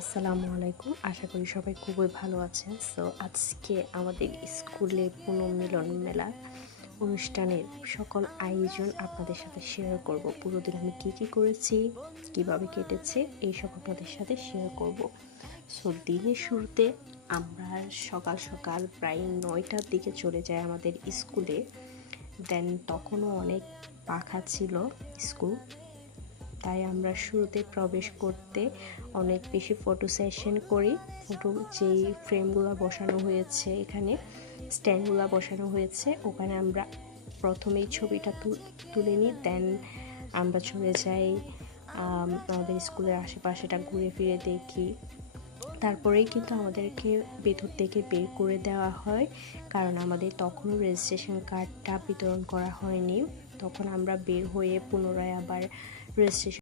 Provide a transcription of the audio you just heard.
আসসালামু আলাইকুম। আশা করি সবাই খুবই ভালো আছেন। সো আজকে আমাদের স্কুলে পুনর্মিলন মেলা অনুষ্ঠানের সকল আয়োজন আপনাদের সাথে শেয়ার করব। পুরো দিন আমি কী করেছি, কিভাবে কেটেছে এইসব আপনাদের সাথে শেয়ার করব। সো দিনের শুরুতে আমরা সকাল সকাল প্রায় 9টার দিকে চলে যাই আমাদের স্কুলে। দেন তখনও অনেক পাখা ছিল স্কুল, তাই আমরা শুরুতে প্রবেশ করতে অনেক বেশি ফটো সেশন করি। ফটো যেই ফ্রেমগুলো বসানো হয়েছে, এখানে স্ট্যান্ডগুলো বসানো হয়েছে, ওখানে আমরা প্রথমেই ছবিটা তুলে নিই। দেন আমরা চলে যাই আমাদের স্কুলের আশেপাশেটা ঘুরে ফিরে দেখি। তারপরেই কিন্তু আমাদেরকে ভেতর থেকে বের করে দেওয়া হয়, কারণ আমাদের তখনও রেজিস্ট্রেশন কার্ডটা বিতরণ করা হয়নি। তখন আমরা বের হয়ে পুনরায় আবার রেজিস্ট্রেশন